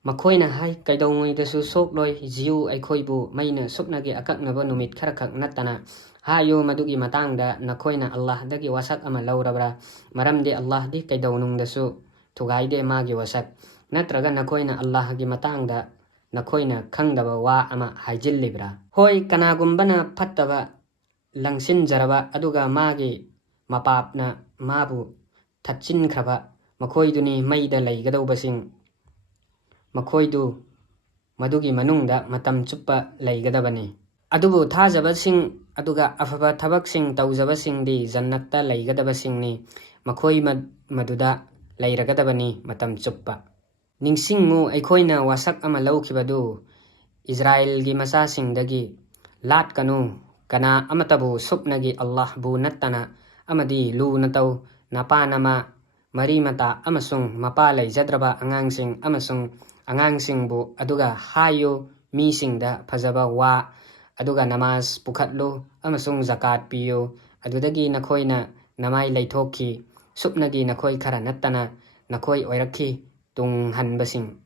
Makoina hai kaidongoi-dasu sokloi jiu Eikhoibu maina supnagi akaknaba numit kharakak natana hayo madugi matangda nakoina Allah dagi wasak ama laurabra maramdi Allah di kaidonungdasu tugaide magi wasak natraga nakoina Allah gi matangda nakoina khangdaba wa ama haijillibra hoi kanagumbana phattaba langsinjaraba aduga magi mapapna mabu thatchinkraba makoiduni maida leigadobasing makoidu madugi manungda matam chuppa leigadabani adubu thajabasing aduga afaba thabaksing tawjabasingdi jannatta leigadabasingni makoi maduda leiragadabani matam chuppa ningsingmu Eikhoina wasak ama laukibadu Israel gi masasingdagi latkanu kana amatabu supnagi Allah bu nattana amadi lu nataw napanama marimata amasung mapa leijadraba angangsing amasung angangsingbu aduga hayo misingda phajaba wa aduga namaz pukhatlu amasung zakat piyo adudagi nakoina namai leithokhi supnagi nakoi khara nattana nakoi oirakhi tung hanbasing